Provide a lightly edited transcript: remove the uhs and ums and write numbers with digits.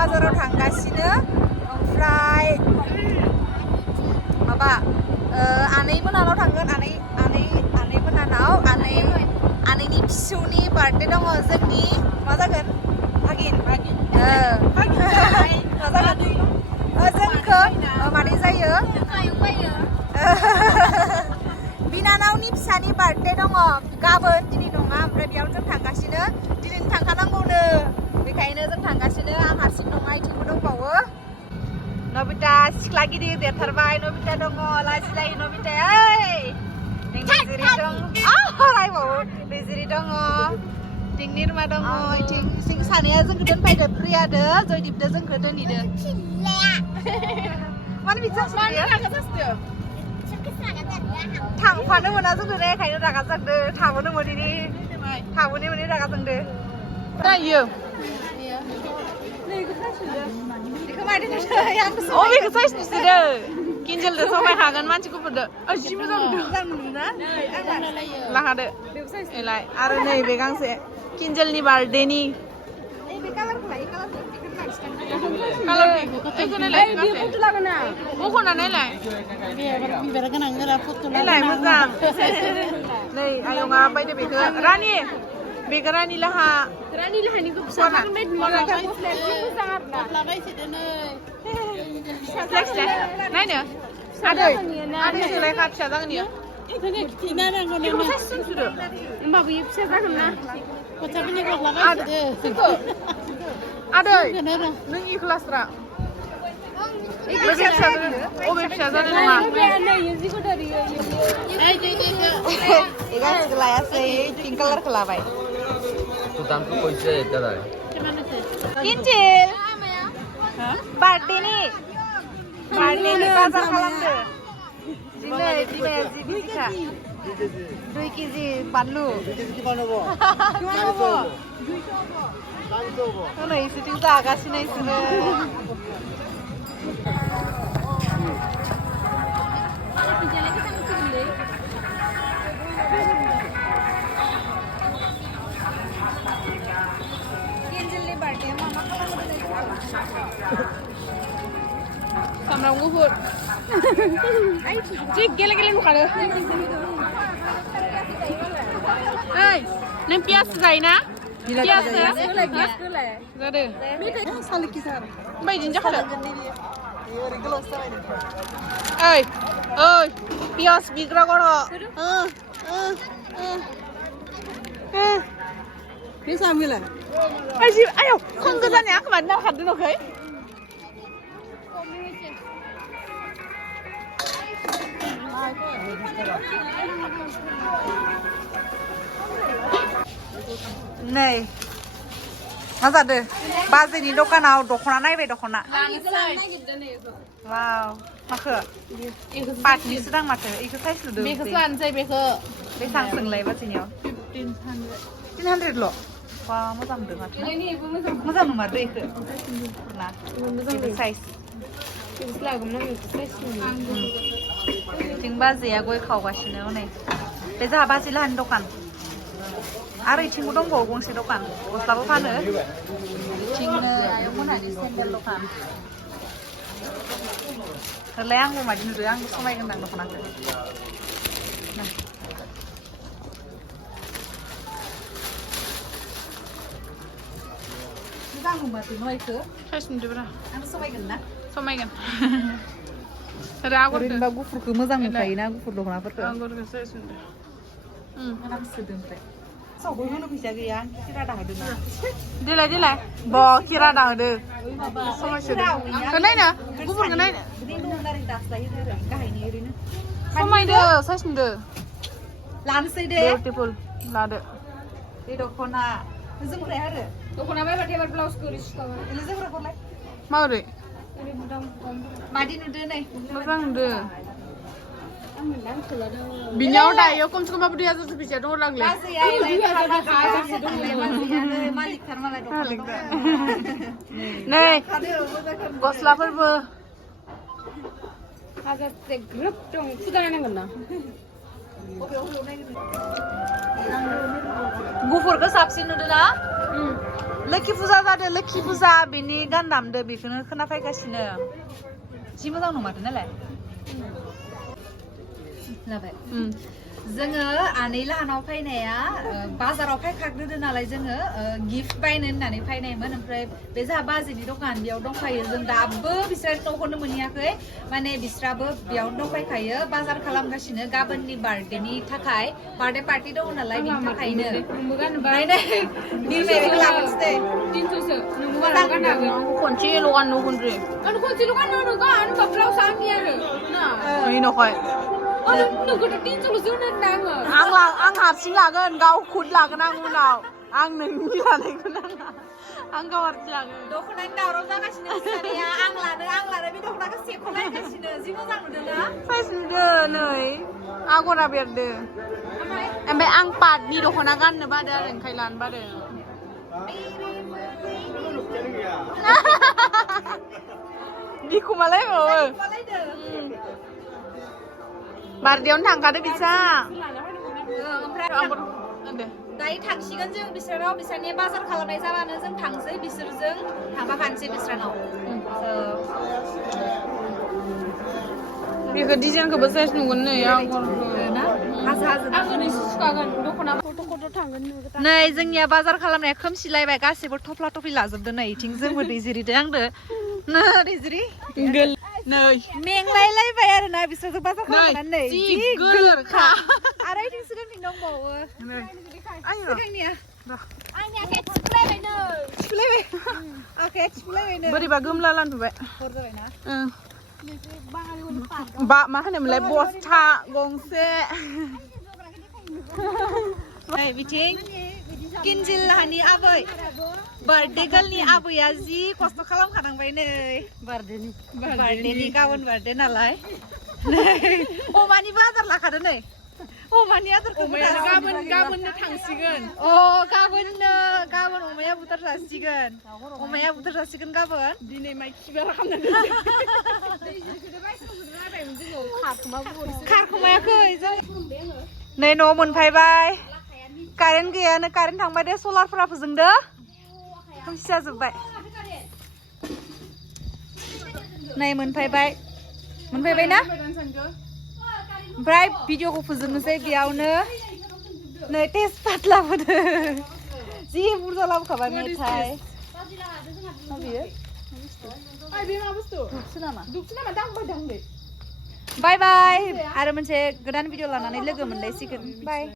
बाजाराव थांगासिनो ओमफ्राय माबा आनै मोनानाव थांगोन आनै मोनानाव आनैनि फिसौनि बार्थडे दङ जोंनि मा जागोन भागिन मा जागोन जोंखौ मादै जायो बिनानावनि फिसानि बार्थडे दङ गाबोन दिनै नङा ओमफ्राय बेयाव जों थांगासिनो दिनै थांखानांगौनो बेखायनो जों थांगासिनो आं हारसिं नङा इथिंबो दंबावो नबिता सिख्ला गिदिर देरथारबाय नबिता दङ लाजिलायो नबिताया बेजिरि दं रायबावो बेजिरि दङ निरमा दङ इथिं सानैया जोंखौ दोनफैदो प्रियादो जयदीपदो जोंखौ दोनहैदो मानो बिदि जासिगोन थांफानो मोना जोंनो बेखायनो रागा जोंदो थाबोनो मोनि रागा जोंदो दायो बेखौ मायदि नुदो बेखौ साइज नुसोदो किन्जेलदो समायखागोन मानसिखौफोरदो जि मोजां नुदोंना लाखादो एलाय आरो नै बे गांसे किन्जेलनि बार्थडेनि मोजां नै आयंआ बायदो बेखौ रानि बेखौ रानि लाहानिखौ नायनो आदै सोलाय खाथिया जागोन इयो होमबाबो इयो फिसा जागोन ना आदै नों इ क्लासरा अबे फिसा जादों नङा गासिबो लायासै पिंक कालारखौ लाबाय किन्जेल बार्थडेनि बाजार खालामदो दिनै बिमाया जि बिजिखा 2 केजि बानलु हनै इसोरथिं जागासिनो इसोरो किन्जेलनि बार्थडेया मा सामब्राम गुफुर जि गेले नुखादो ओइ नों पियास जायोना पियास जादो बायदिनो जाखादो ओइ पियास बिग्रा गर' बेसामिलाय आयौ खम गोजानि आंखौ मानो नारखादो न'खै नै मा जादो बाजैनि दखानाव दख'ना नायबाय दख'ना वाव माखो पाटनिसो दां माथो इखौ साइज नुदों बेखौसो लानोसै बेखौ बेसां सोंलाय बाजैनियाव 1500 ल' वा मोजां नुदों माथो मोजां नङादो इखो ना बेबो साइज इथिं बाजैया गय खावगासिनो हनै बे जोंहा बाजै लाहानि दखान आरो इथिंबो दंबावो गंसे दखान गस्लाबो फानो इथिंनो आयं मोनहानि सेन्देल दखान होलाय आंबो मादि नुदों आंबो समायगोनदां दख'नाखौ मोजां नुमारदों न' इखो साइज नुदोंब्रा आं समायगोन ना समायगोन ओरैनोबा गुफुरखौ मोजां नुखायोना गुफुर दख'नाफोरखौ आगरखौ साइज नुदों आरामसोदों ओमफ्राय सावबो होनो फैसा गैया किरा दाहोदों ना देलाय ब किरा दाहोदो समायसोदों नायनो गुफुरखौ नायनो समायदो साइज नुदो लानोसै दे बिउटिफुल लादो बे दख'ना जोमग्राया आरो दख'ना बायबाथाय एबार ब्लाउसखौ ओरै सुखागोन एले जोमग्राखौलाय माबोरै मादि नुदो नै मोजां नुदो बिनियाव दायो खमसे खम 2000 फैसा दङ लांले नै गस्लाफोरबो हाजारसे ग्रोब दं फुजा नायनांगोन ना गुफुरखौ साबसिन नुदों ना लोखि फुजा जादों लोखि फुजा बिनि गान दामदो बेखौनो खोनाफैगासिनो जि मोजां नंमारदों नालाय जाबाय जोङो आनै लाहानाव फैनाया बाजाराव फैखाग्रोदो नालाय जोङो गिफ्ट बायनो होननानै फैनायमोन ओमफ्राय बे जोंहा बाजैनि दखान बेयाव दंखायो जों दाबो बिसोर न'खौनो मोनहैयाखै माने बिस्राबो बेयावनो दंफैखायो बाजार खालामगासिनो गाबोननि बार्थडेनि थाखाय बार्थडे पार्टि दङ नालाय बिनि थाखायनो बिरमायखौ लाबोनोसै 300सो नोंबो गाननो हागोन खनसेल' गाननो खनसे आं खनसेल' गाननो गान बाब्लाव सामि आरो ना ओइ नखय आं हारसिं लागोन गाव खुद लागोन आं उनाव आं नोंनि लानायखौ नाङा आं गाव हारसिं लागोन दख'नानि दावराव जागासिनो बिसानिया आं लानो बे दख'नाखौ सेख'लायगासिनो जि मोजां नुदों ना साइज नुदों नै आगरा बेरदो ओमफ्राय आं पाटनि दख'ना गाननो बादो आरो ओंखाय लानो बादो बिखुमालाय बारदेयावनो थांखादो बिसा दायो थांसिगोन जों बिसोराव बिसोरनि बाजार खालामनाय जाबानो जों थांसै बिसोरजों थांफाखानोसै बिसोरनाव बेखौ डिजाइनखौबो साइज नुगोन नै नै जोंनिया बाजार खालामनाया खोमसिलायबाय गासैबो थफ्ला थफ्लि लाजोबदो नै इथिं जोंबो दैजिरिदो आंदो नै दैजिरि नै मेंलायलायबाय आरो ना बिसोरजों बाजार खालामनानै नै जि गोलोरखा आरो इथिं सिगांथिं दंबावो सिगांनिया आंनिया थिफुलायबाय नै थिफुलायबाय अके थिफुलायबाय नै बोरैबा गोमला लानफुबाय हर जाबायना मा होनोमोनलाय बस्था गंसे बिथिं किन्जिलाहानि आबै बार्थडे गार्लनि आबैया जि खस्थ' खालामखानांबाय नै बार्थडेनि गाबोन बार्थडे नालाय अमानिबो आदार लाखादो नै अमानि आदारखौ गाबोननो थांसिगोन गाबोन अमाया बुथार जासिगोन गाबोन दिनै माइ खिबार खारखुमायाखै नै न'आव मोनफैबाय कारेन्ट गैयानो कारेन्ट थांबाय दे सलारफोरा फोजोंदो खोमसि जाजोब्बाय नै मोनफैबाय ना ओमफ्राय भिडिअखौ फोजोबनोसै बेयावनो नै तेजपात लाबोदो जि बुरजा लाबोखाबाय मेथाइ बाय बाय आरो मोनसे गोदान भिडिअ लानानै लोगो मोनलायसिगोन बाय